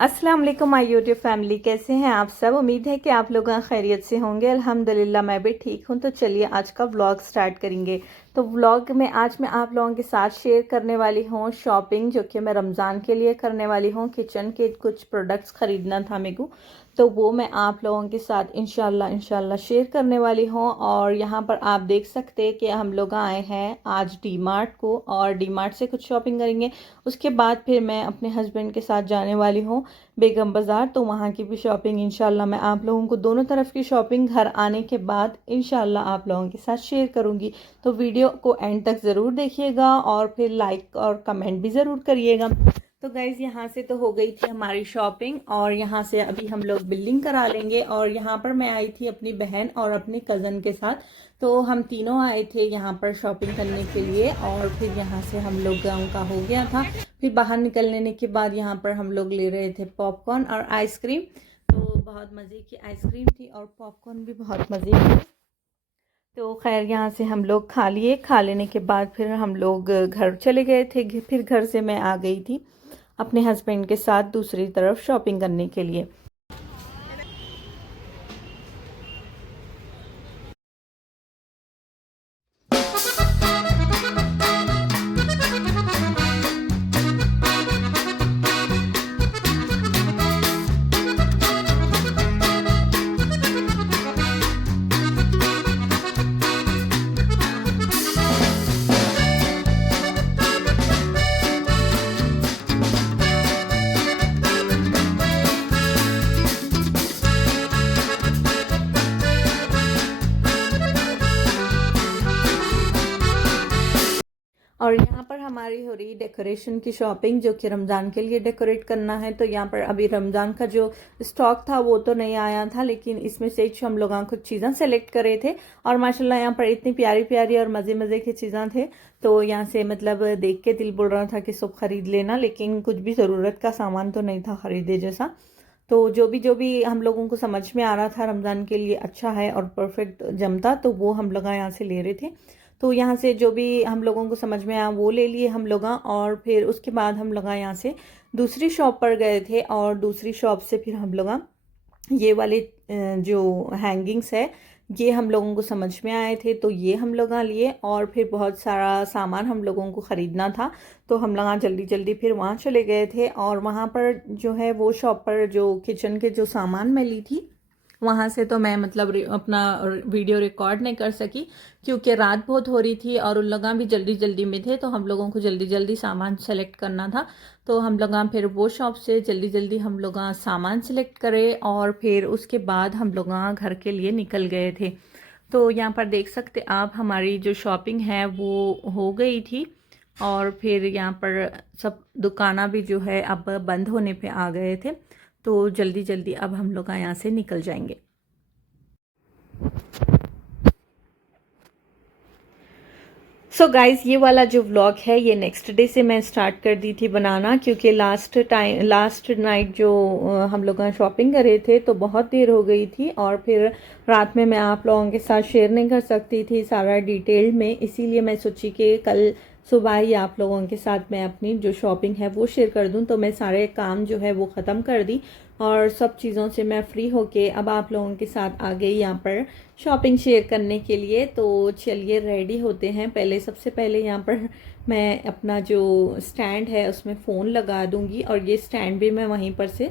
अस्सलाम वालेकुम my YouTube family, कैसे हैं आप सब। उम्मीद है कि आप लोग खैरियत से होंगे। अल्हम्दुलिल्लाह मैं भी ठीक हूं। तो चलिए आज का व्लॉग स्टार्ट करेंगे। तो व्लॉग में आज मैं आप लोगों के साथ शेयर करने वाली हूं शॉपिंग, जो कि मैं रमज़ान के लिए करने वाली हूं। किचन के कुछ प्रोडक्ट्स ख़रीदना था मेरे को, तो वो मैं आप लोगों के साथ इंशाल्लाह शेयर करने वाली हूँ। और यहाँ पर आप देख सकते हैं कि हम लोग आए हैं आज डी मार्ट को, और डी मार्ट से कुछ शॉपिंग करेंगे। उसके बाद फिर मैं अपने हस्बैंड के साथ जाने वाली हूँ बेगम बाज़ार, तो वहाँ की भी शॉपिंग इंशाल्लाह मैं आप लोगों को दोनों तरफ की शॉपिंग घर आने के बाद इंशाल्लाह आप लोगों के साथ शेयर करूँगी। तो वीडियो को एंड तक ज़रूर देखिएगा और फिर लाइक और कमेंट भी ज़रूर करिएगा। तो गाइज़ यहाँ से तो हो गई थी हमारी शॉपिंग, और यहाँ से अभी हम लोग बिलिंग करा लेंगे। और यहाँ पर मैं आई थी अपनी बहन और अपने कज़न के साथ, तो हम तीनों आए थे यहाँ पर शॉपिंग करने के लिए। और फिर यहाँ से हम लोग का हो गया था। फिर बाहर निकलने के बाद यहाँ पर हम लोग ले रहे थे पॉपकॉर्न और आइसक्रीम। तो बहुत मज़े की आइसक्रीम थी और पॉपकॉर्न भी बहुत मज़े के। तो खैर यहाँ से हम लोग खा लिए। खा लेने के बाद फिर हम लोग घर चले गए थे। फिर घर से मैं आ गई थी अपने हस्बैंड के साथ दूसरी तरफ शॉपिंग करने के लिए। और यहाँ पर हमारी हो रही डेकोरेशन की शॉपिंग, जो कि रमज़ान के लिए डेकोरेट करना है। तो यहाँ पर अभी रमज़ान का जो स्टॉक था वो तो नहीं आया था, लेकिन इसमें से हम लोग कुछ चीज़ें सेलेक्ट करे थे। और माशाल्लाह यहाँ पर इतनी प्यारी प्यारी और मज़े मज़े की चीज़ें थे। तो यहाँ से मतलब देख के दिल बोल रहा था कि सब खरीद लेना, लेकिन कुछ भी ज़रूरत का सामान तो नहीं था खरीदे जैसा। तो जो भी हम लोगों को समझ में आ रहा था रमज़ान के लिए अच्छा है और परफेक्ट जमता, तो वो हम लोग यहाँ से ले रहे थे। तो यहाँ से जो भी हम लोगों को समझ में आया वो ले लिए हम लोग। और फिर उसके बाद हम लोग यहाँ से दूसरी शॉप पर गए थे, और दूसरी शॉप से फिर हम लोग ये वाले जो हैंगिंग्स है ये हम लोगों को समझ में आए थे, तो ये हम लोग लिए। और फिर बहुत सारा सामान हम लोगों को ख़रीदना था, तो हम लोग जल्दी जल्दी फिर वहाँ चले गए थे। और वहाँ पर जो है वो शॉप पर जो किचन के जो सामान मैं ली थी, वहाँ से तो मैं मतलब अपना वीडियो रिकॉर्ड नहीं कर सकी, क्योंकि रात बहुत हो रही थी और उन लोग भी जल्दी जल्दी में थे। तो हम लोगों को जल्दी जल्दी सामान सेलेक्ट करना था, तो हम लोग फिर वो शॉप से जल्दी जल्दी हम लोग सामान सेलेक्ट करे, और फिर उसके बाद हम लोग घर के लिए निकल गए थे। तो यहाँ पर देख सकते आप हमारी जो शॉपिंग है वो हो गई थी। और फिर यहाँ पर सब दुकाना भी जो है अब बंद होने पे आ गए थे, तो जल्दी जल्दी अब हम लोग यहाँ से निकल जाएंगे। सो गाइज़, ये वाला जो व्लॉग है ये नेक्स्ट डे से मैं स्टार्ट कर दी थी बनाना, क्योंकि लास्ट नाइट जो हम लोग शॉपिंग कर रहे थे तो बहुत देर हो गई थी। और फिर रात में मैं आप लोगों के साथ शेयर नहीं कर सकती थी सारा डिटेल में, इसीलिए मैं सोची कि कल सुबह ही आप लोगों के साथ मैं अपनी जो शॉपिंग है वो शेयर कर दूं। तो मैं सारे काम जो है वो ख़त्म कर दी, और सब चीज़ों से मैं फ्री होके अब आप लोगों के साथ आ गई यहाँ पर शॉपिंग शेयर करने के लिए। तो चलिए रेडी होते हैं। पहले सबसे पहले यहाँ पर मैं अपना जो स्टैंड है उसमें फ़ोन लगा दूँगी, और ये स्टैंड भी मैं वहीं पर से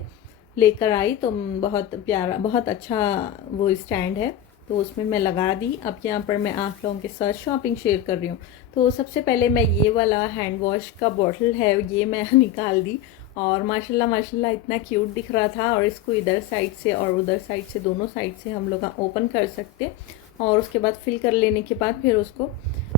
लेकर आई। तो बहुत प्यारा, बहुत अच्छा वो स्टैंड है, तो उसमें मैं लगा दी। अब यहाँ पर मैं आप लोगों के साथ शॉपिंग शेयर कर रही हूँ। तो सबसे पहले मैं ये वाला हैंड वॉश का बॉटल है ये मैं निकाल दी, और माशाल्लाह माशाल्लाह इतना क्यूट दिख रहा था। और इसको इधर साइड से और उधर साइड से, दोनों साइड से हम लोग ओपन कर सकते, और उसके बाद फिल कर लेने के बाद फिर उसको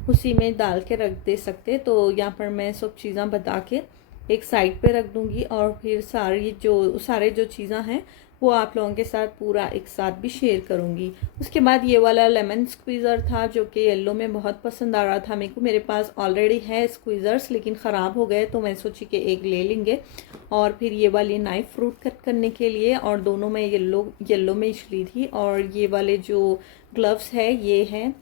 उसी में डाल के रख दे सकते। तो यहाँ पर मैं सब चीज़ें बता के एक साइड पे रख दूँगी, और फिर सारे जो चीज़ें हैं वो आप लोगों के साथ पूरा एक साथ भी शेयर करूँगी। उसके बाद ये वाला लेमन स्क्वीज़र था, जो कि येलो में बहुत पसंद आ रहा था मेरे को। मेरे पास ऑलरेडी है स्क्वीज़र्स, लेकिन ख़राब हो गए, तो मैं सोची कि एक ले लेंगे। और फिर ये वाली नाइफ फ्रूट कट करने के लिए, और दोनों में येलो में ली थी। और ये वाले जो ग्लव्स है ये हैं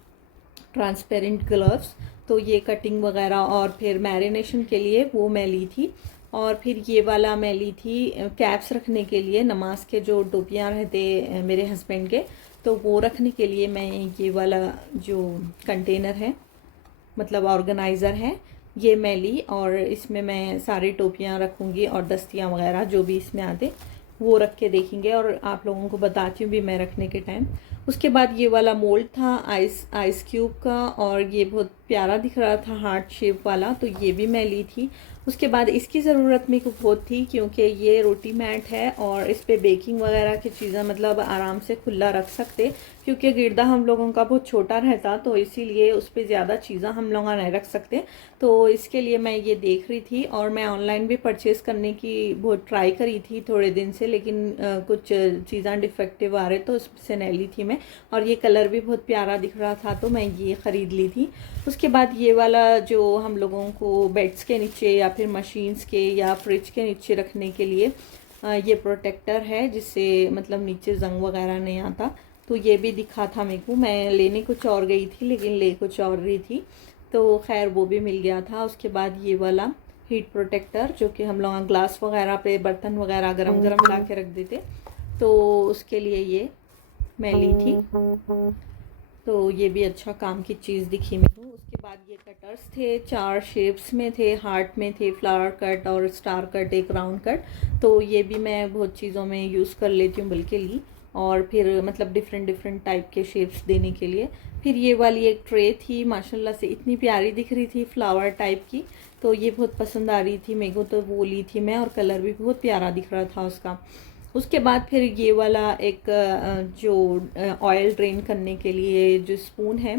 ट्रांसपेरेंट ग्लव्स, तो ये कटिंग वगैरह और फिर मैरिनेशन के लिए वो मैं ली थी। और फिर ये वाला मैं ली थी कैप्स रखने के लिए, नमाज के जो टोपियाँ रहते मेरे हस्बैंड के, तो वो रखने के लिए मैं ये वाला जो कंटेनर है, मतलब ऑर्गेनाइज़र है, ये मैं ली। और इसमें मैं सारी टोपियाँ रखूँगी और दस्तियाँ वगैरह जो भी इसमें आते वो रख के देखेंगे, और आप लोगों को बताती हूँ भी मैं रखने के टाइम। उसके बाद ये वाला मोल्ड था आइस क्यूब का, और ये बहुत प्यारा दिख रहा था हार्ट शेप वाला, तो ये भी मैं ली थी। उसके बाद इसकी ज़रूरत मेरे को बहुत थी क्योंकि ये रोटी मैट है और इस पर बेकिंग वगैरह की चीज़ें मतलब आराम से खुला रख सकते, क्योंकि गिरदा हम लोगों का बहुत छोटा रहता, तो इसीलिए उस पर ज़्यादा चीज़ें हम लोग नहीं रख सकते। तो इसके लिए मैं ये देख रही थी, और मैं ऑनलाइन भी परचेज़ करने की बहुत ट्राई करी थी थोड़े दिन से, लेकिन कुछ चीज़ें डिफेक्टिव आ रहे तो उससे नहीं ली थी मैं। और ये कलर भी बहुत प्यारा दिख रहा था तो मैं ये ख़रीद ली थी। उसके बाद ये वाला जो हम लोगों को बेड्स के नीचे या फिर मशीन्स के या फ्रिज के नीचे रखने के लिए ये प्रोटेक्टर है, जिससे मतलब नीचे जंग वगैरह नहीं आता, तो ये भी दिखा था मेरे को। मैं लेने कुछ और गई थी लेकिन ले कुछ और रही थी, तो खैर वो भी मिल गया था। उसके बाद ये वाला हीट प्रोटेक्टर जो कि हम लोग ग्लास वगैरह पे बर्तन वगैरह गरम गरम ला के रख देते, तो उसके लिए ये मैं ली थी। तो ये भी अच्छा काम की चीज़ दिखी मेरे को। उसके बाद ये कटर्स थे, 4 शेप्स में थे, हार्ट में थे, फ्लावर कट और स्टार कट, एक राउंड कट, तो ये भी मैं बहुत चीज़ों में यूज़ कर लेती हूँ बल्कि ली, और फिर मतलब डिफरेंट डिफरेंट टाइप के शेप्स देने के लिए। फिर ये वाली एक ट्रे थी, माशाल्लाह से इतनी प्यारी दिख रही थी, फ्लावर टाइप की, तो ये बहुत पसंद आ रही थी मेरे को, तो वो ली थी मैं, और कलर भी बहुत प्यारा दिख रहा था उसका। उसके बाद फिर ये वाला एक जो ऑयल ड्रेन करने के लिए जो स्पून है,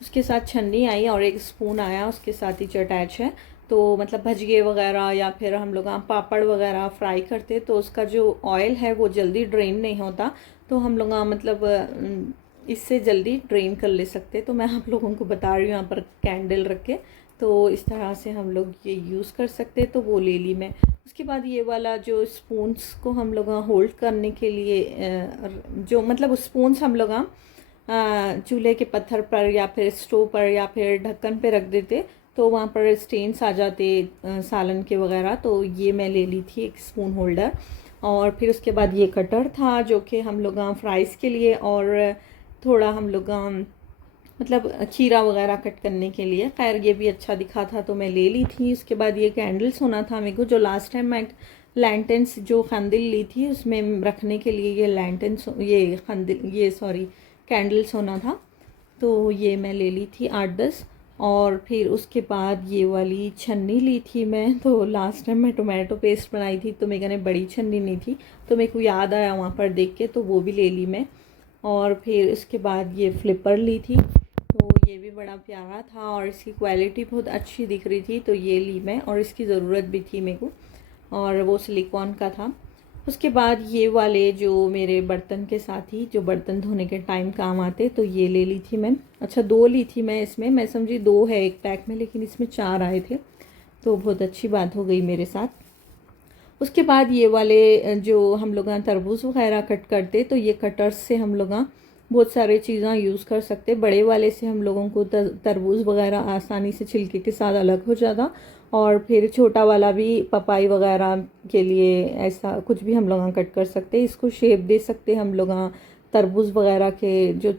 उसके साथ छन्नी आई और एक स्पून आया उसके साथ ही अटैच है। तो मतलब भजिए वगैरह या फिर हम लोग पापड़ वगैरह फ्राई करते तो उसका जो ऑयल है वो जल्दी ड्रेन नहीं होता, तो हम लोग मतलब इससे जल्दी ड्रेन कर ले सकते। तो मैं आप लोगों को बता रही हूँ यहाँ पर कैंडल रख के, तो इस तरह से हम लोग ये यूज़ कर सकते, तो वो ले ली मैं। उसके बाद ये वाला जो स्पून्स को हम लोग होल्ड करने के लिए जो मतलब स्पून्स हम लोग चूल्हे के पत्थर पर या फिर स्टोव पर या फिर ढक्कन पे रख देते तो वहाँ पर स्टेन्स आ जाते सालन के वगैरह, तो ये मैं ले ली थी एक स्पून होल्डर। और फिर उसके बाद ये कटर था जो कि हम लोग फ्राइज़ के लिए और थोड़ा हम लोग मतलब खीरा वगैरह कट करने के लिए, खैर ये भी अच्छा दिखा था तो मैं ले ली थी। उसके बाद ये कैंडल्स होना था मेरे को, जो लास्ट टाइम मैं लैंटेंस जो खंदिल ली थी उसमें रखने के लिए ये लैंटेंस ये खंदिल ये सॉरी कैंडल्स होना था, तो ये मैं ले ली थी 8-10। और फिर उसके बाद ये वाली छन्नी ली थी मैं, तो लास्ट टाइम मैं टोमेटो पेस्ट बनाई थी तो मेरे ने बड़ी छन्नी नहीं थी, तो मेरे को याद आया वहाँ पर देख के, तो वो भी ले ली मैं। और फिर इसके बाद ये फ्लिपर ली थी, तो ये भी बड़ा प्यारा था और इसकी क्वालिटी बहुत अच्छी दिख रही थी, तो ये ली मैं, और इसकी ज़रूरत भी थी मेरे को, और वो सिलिकॉन का था। उसके बाद ये वाले जो मेरे बर्तन के साथ ही जो बर्तन धोने के टाइम काम आते, तो ये ले ली थी मैं। अच्छा 2 ली थी मैं इसमें, मैं समझी 2 है एक पैक में, लेकिन इसमें 4 आए थे, तो बहुत अच्छी बात हो गई मेरे साथ। उसके बाद ये वाले जो हम लोग तरबूज वगैरह कट करते, तो ये कटर्स से हम लोग बहुत सारे चीज़ें यूज़ कर सकते। बड़े वाले से हम लोगों को तरबूज वगैरह आसानी से छिलके के साथ अलग हो जाता, और फिर छोटा वाला भी पपाई वगैरह के लिए ऐसा कुछ भी हम लोग कट कर सकते। इसको शेप दे सकते हम लोग तरबूज वगैरह के जो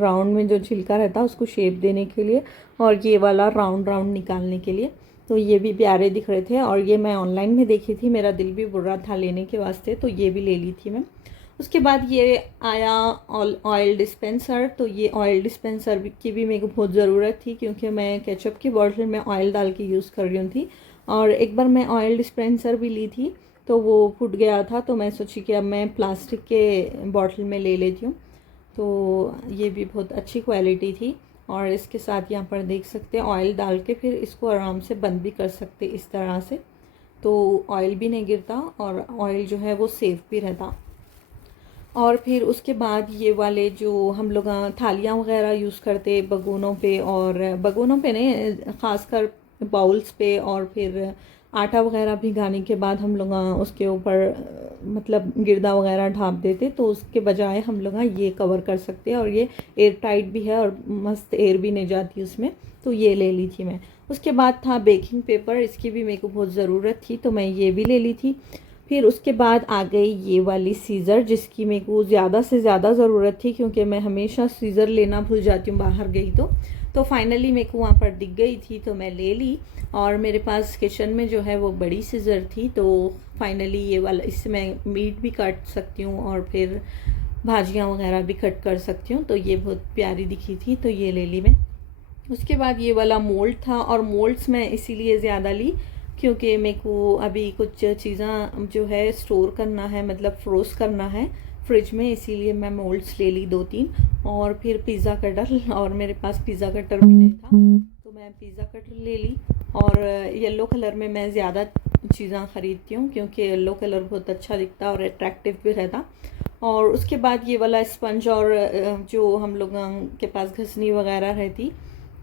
राउंड में जो छिलका रहता है उसको शेप देने के लिए, और ये वाला राउंड राउंड निकालने के लिए, तो ये भी प्यारे दिख रहे थे। और ये मैं ऑनलाइन में देखी थी, मेरा दिल भी बुरा था लेने के वास्ते, तो ये भी ले ली थी मैं। उसके बाद ये आया ऑयल डिस्पेंसर, तो ये ऑयल डिस्पेंसर की भी मेरे को बहुत ज़रूरत थी क्योंकि मैं केचप की बॉटल में ऑयल डाल के यूज़ कर रही थी, और एक बार मैं ऑयल डिस्पेंसर भी ली थी तो वो फूट गया था, तो मैं सोची कि अब मैं प्लास्टिक के बॉटल में ले लेती हूँ, तो ये भी बहुत अच्छी क्वालिटी थी। और इसके साथ यहाँ पर देख सकते हैं ऑयल डाल के फिर इसको आराम से बंद भी कर सकते इस तरह से, तो ऑयल भी नहीं गिरता और ऑयल जो है वो सेफ भी रहता। और फिर उसके बाद ये वाले जो हम लोग थालियाँ वगैरह यूज़ करते बगोनों पे, और बगोनों पे नहीं ख़ासकर बाउल्स पे और फिर आटा वगैरह भिगाने के बाद हम लोग उसके ऊपर मतलब गिरदा वगैरह ढाप देते, तो उसके बजाय हम लोग ये कवर कर सकते हैं और ये एयर टाइट भी है और मस्त एयर भी नहीं जाती उसमें, तो ये ले ली थी मैं। उसके बाद था बेकिंग पेपर, इसकी भी मेरे को बहुत ज़रूरत थी तो मैं ये भी ले ली थी। फिर उसके बाद आ गई ये वाली सीज़र, जिसकी मेरे को ज़्यादा से ज़्यादा ज़रूरत थी क्योंकि मैं हमेशा सीज़र लेना भूल जाती हूँ बाहर गई तो फाइनली मेरे को वहाँ पर दिख गई थी तो मैं ले ली। और मेरे पास किचन में जो है वो बड़ी सीज़र थी, तो फाइनली ये वाला, इससे मैं मीट भी काट सकती हूँ और फिर भाजियाँ वगैरह भी कट कर सकती हूँ, तो ये बहुत प्यारी दिखी थी तो ये ले ली मैं। उसके बाद ये वाला मोल्ड था, और मोल्ड्स मैं इसीलिए ज़्यादा ली क्योंकि मेरे को अभी कुछ चीज़ें जो है स्टोर करना है, मतलब फ्रोज करना है फ्रिज में, इसीलिए मैं मोल्ड्स ले ली 2-3। और फिर पिज़्ज़ा कटर, और मेरे पास पिज़्ज़ा कटर भी नहीं था तो मैं पिज़्ज़ा कटर ले ली। और येलो कलर में मैं ज़्यादा चीज़ें ख़रीदती हूँ क्योंकि येलो कलर बहुत अच्छा दिखता और अट्रैक्टिव भी रहता। और उसके बाद ये वाला स्पंज, और जो हम लोग के पास घसनी वगैरह रहती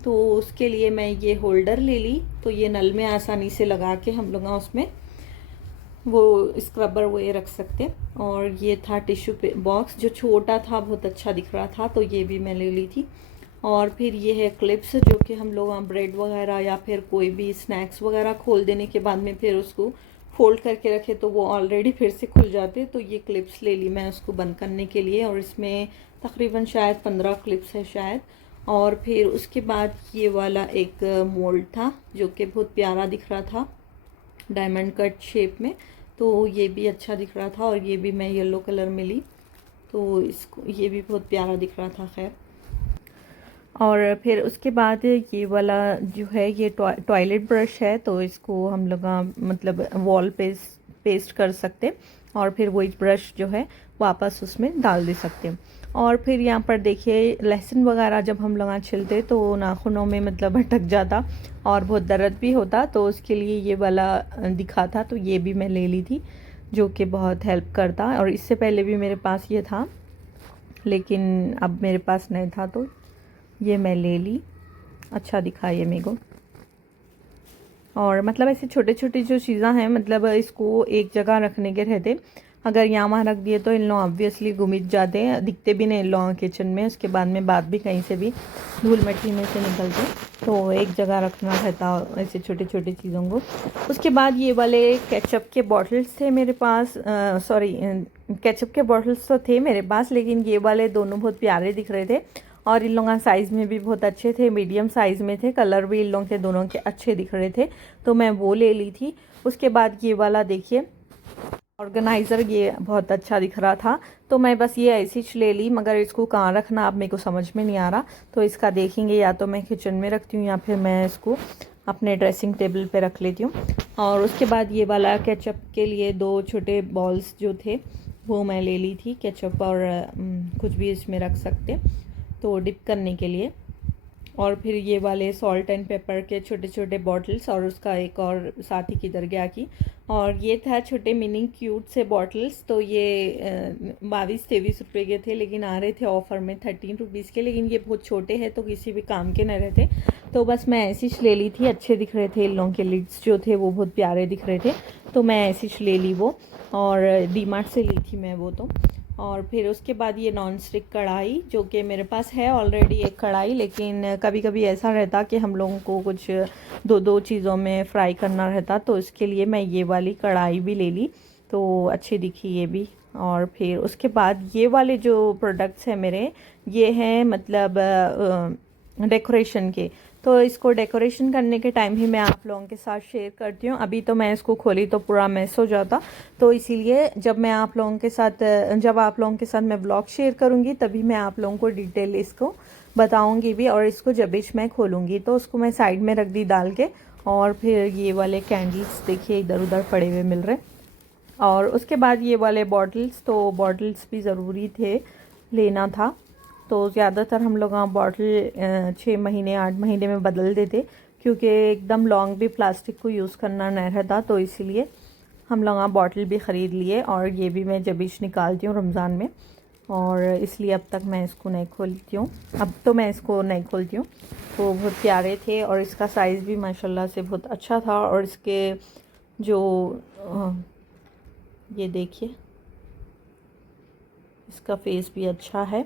तो उसके लिए मैं ये होल्डर ले ली, तो ये नल में आसानी से लगा के हम लोग उसमें वो स्क्रबर वो ये रख सकते। और ये था टिश्यू बॉक्स जो छोटा था, बहुत अच्छा दिख रहा था, तो ये भी मैं ले ली थी। और फिर ये है क्लिप्स, जो कि हम लोग ब्रेड वगैरह या फिर कोई भी स्नैक्स वगैरह खोल देने के बाद में फिर उसको फोल्ड करके रखे तो वो ऑलरेडी फिर से खुल जाते, तो ये क्लिप्स ले ली मैं उसको बंद करने के लिए। और इसमें तकरीबन शायद 15 क्लिप्स है शायद। और फिर उसके बाद ये वाला एक मोल्ड था जो कि बहुत प्यारा दिख रहा था, डायमंड कट शेप में, तो ये भी अच्छा दिख रहा था। और ये भी मैं येलो कलर में ली, तो इसको ये भी बहुत प्यारा दिख रहा था। खैर, और फिर उसके बाद ये वाला जो है ये टॉयलेट ब्रश है, तो इसको हम लोग मतलब वॉल पे पेस्ट कर सकते और फिर वही ब्रश जो है वापस उसमें डाल दे सकते हैं। और फिर यहाँ पर देखिए लहसुन वगैरह जब हम लोग छिलते तो नाखूनों में मतलब अटक जाता और बहुत दर्द भी होता, तो उसके लिए ये वाला दिखा था, तो ये भी मैं ले ली थी जो कि बहुत हेल्प करता। और इससे पहले भी मेरे पास ये था लेकिन अब मेरे पास नहीं था, तो ये मैं ले ली, अच्छा दिखा ये मेरे को। और मतलब ऐसे छोटे छोटे जो चीज़ें हैं, मतलब इसको एक जगह रखने के रहते, अगर यहाँ वहाँ रख दिए तो इन लोग ऑब्वियसली गुमित जाते हैं, दिखते भी नहीं इन लोगों किचन में, उसके बाद में बात भी कहीं से भी धूल मिट्टी में से निकलते, तो एक जगह रखना रहता ऐसे छोटे छोटे चीज़ों को। उसके बाद ये वाले केचप के बॉटल्स थे मेरे पास, सॉरी केचप के बॉटल्स तो थे मेरे पास, लेकिन ये वाले दोनों बहुत प्यारे दिख रहे थे और इन लोगों का साइज़ में भी बहुत अच्छे थे, मीडियम साइज़ में थे, कलर भी इन लोगों के दोनों के अच्छे दिख रहे थे, तो मैं वो ले ली थी। उसके बाद ये वाला देखिए ऑर्गेनाइज़र, ये बहुत अच्छा दिख रहा था, तो मैं बस ये ऐसी ही ले ली, मगर इसको कहाँ रखना अब मेरे को समझ में नहीं आ रहा, तो इसका देखेंगे, या तो मैं किचन में रखती हूँ या फिर मैं इसको अपने ड्रेसिंग टेबल पे रख लेती हूँ। और उसके बाद ये वाला केचप के लिए 2 छोटे बॉल्स जो थे वो मैं ले ली थी, केचप और कुछ भी इसमें रख सकते तो डिप करने के लिए। और फिर ये वाले सॉल्ट एंड पेपर के छोटे छोटे बॉटल्स, और उसका एक और साथ ही किधर गया की, और ये था छोटे मिनी क्यूट से बॉटल्स, तो ये 22-23 रुपये के थे, लेकिन आ रहे थे ऑफ़र में 13 रुपीज़ के, लेकिन ये बहुत छोटे हैं तो किसी भी काम के न रहते, तो बस मैं ऐसी ले ली थी, अच्छे दिख रहे थे, इन लोगों के लिड्स जो थे वो बहुत प्यारे दिख रहे थे, तो मैं ऐसी ले ली वो, और डीमार्ट से ली थी मैं वो तो। और फिर उसके बाद ये नॉन स्टिक कढ़ाई, जो कि मेरे पास है ऑलरेडी एक कढ़ाई, लेकिन कभी कभी ऐसा रहता कि हम लोगों को कुछ दो चीज़ों में फ्राई करना रहता, तो इसके लिए मैं ये वाली कढ़ाई भी ले ली, तो अच्छी दिखी ये भी। और फिर उसके बाद ये वाले जो प्रोडक्ट्स हैं मेरे, ये हैं मतलब डेकोरेशन के, तो इसको डेकोरेशन करने के टाइम ही मैं आप लोगों के साथ शेयर करती हूँ। अभी तो मैं इसको खोली तो पूरा मैस हो जाता, तो इसीलिए जब आप लोगों के साथ मैं ब्लॉग शेयर करूँगी तभी मैं आप लोगों को डिटेल इसको बताऊँगी भी, और इसको जब भी मैं खोलूँगी तो उसको मैं साइड में रख दी डाल के। और फिर ये वाले कैंडल्स देखिए इधर उधर पड़े हुए मिल रहे, और उसके बाद ये वाले बॉटल्स, तो बॉटल्स भी ज़रूरी थे, लेना था, तो ज़्यादातर हम लोग बॉटल 6 महीने 8 महीने में बदल देते, क्योंकि एकदम लॉन्ग भी प्लास्टिक को यूज़ करना नहीं रहता, तो इसीलिए हम लोग बॉटल भी ख़रीद लिए। और ये भी मैं जबीश निकालती हूँ रमज़ान में, और इसलिए अब तक मैं इसको नहीं खोलती हूँ, अब तो मैं इसको नहीं खोलती हूँ। तो बहुत प्यारे थे और इसका साइज़ भी माशाल्लाह से बहुत अच्छा था, और इसके जो ये देखिए, इसका फेस भी अच्छा है।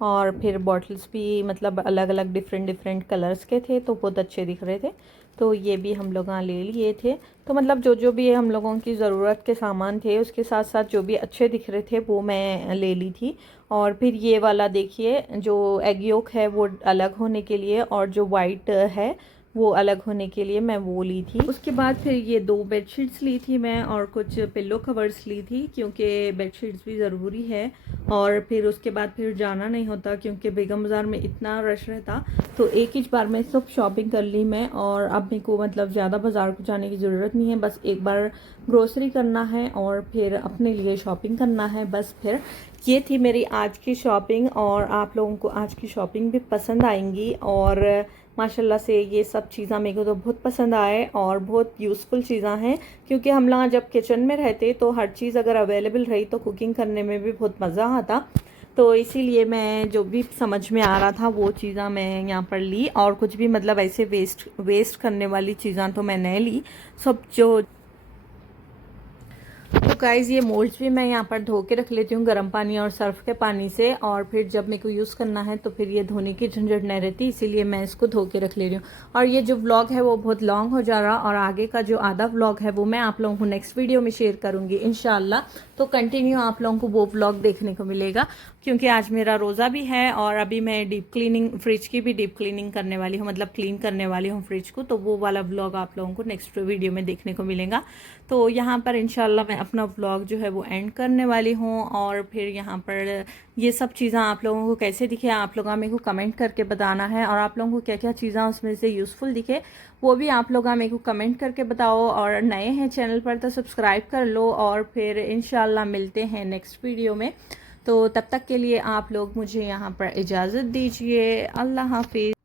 और फिर बॉटल्स भी मतलब अलग अलग डिफरेंट कलर्स के थे, तो बहुत अच्छे दिख रहे थे। तो ये भी हम लोग ले लिए थे। तो मतलब जो जो भी हम लोगों की ज़रूरत के सामान थे, उसके साथ साथ जो भी अच्छे दिख रहे थे वो मैं ले ली थी। और फिर ये वाला देखिए, जो एग योक है वो अलग होने के लिए, और जो वाइट है वो अलग होने के लिए मैं वो ली थी। उसके बाद फिर ये 2 बेडशीट्स ली थी मैं, और कुछ पिल्लो कवर्स ली थी, क्योंकि बेडशीट्स भी ज़रूरी है। और फिर उसके बाद फिर जाना नहीं होता, क्योंकि बेगम बाज़ार में इतना रश रहता, तो एक ही बार में सब शॉपिंग कर ली मैं। और अब मेरे को मतलब ज़्यादा बाज़ार को जाने की ज़रूरत नहीं है, बस एक बार ग्रोसरी करना है और फिर अपने लिए शॉपिंग करना है, बस। फिर ये थी मेरी आज की शॉपिंग, और आप लोगों को आज की शॉपिंग भी पसंद आएंगी। और माशाल्लाह से ये सब चीज़ें मेरे को तो बहुत पसंद आए, और बहुत यूज़फुल चीज़ें हैं, क्योंकि हम लोग जब किचन में रहते तो हर चीज़ अगर अवेलेबल रही तो कुकिंग करने में भी बहुत मज़ा आता। तो इसीलिए मैं जो भी समझ में आ रहा था वो चीज़ें मैं यहाँ पर ली, और कुछ भी मतलब ऐसे वेस्ट करने वाली चीज़ें तो मैं नहीं ली। सब जो तो गाइज़, ये मोल्ड्स भी मैं यहाँ पर धो के रख लेती हूँ गर्म पानी और सर्फ के पानी से, और फिर जब मेरे को यूज़ करना है तो फिर ये धोने की झंझट नहीं रहती, इसीलिए मैं इसको धो के रख ले रही हूँ। और ये जो व्लॉग है वो बहुत लॉन्ग हो जा रहा, और आगे का जो आधा व्लॉग है वो मैं आप लोगों को नेक्स्ट वीडियो में शेयर करूँगी इंशाल्लाह। तो कंटिन्यू आप लोगों को वो व्लॉग देखने को मिलेगा, क्योंकि आज मेरा रोज़ा भी है, और अभी मैं डीप क्लीनिंग, फ्रिज की भी डीप क्लीनिंग करने वाली हूँ, मतलब क्लीन करने वाली हूँ फ्रिज को। तो वो वाला व्लॉग आप लोगों को नेक्स्ट वीडियो में देखने को मिलेगा। तो यहाँ पर इंशाल्लाह मैं अपना व्लॉग जो है वो एंड करने वाली हूँ। और फिर यहाँ पर ये सब चीज़ें आप लोगों को कैसे दिखे, आप लोग मेरे को कमेंट करके बताना है, और आप लोगों को क्या क्या चीज़ें उसमें से यूज़फुल दिखे वो भी आप लोग मेरे को कमेंट करके बताओ। और नए हैं चैनल पर तो सब्सक्राइब कर लो, और फिर इंशाल्लाह मिलते हैं नेक्स्ट वीडियो में। तो तब तक के लिए आप लोग मुझे यहाँ पर इजाज़त दीजिए। अल्लाह हाफिज़।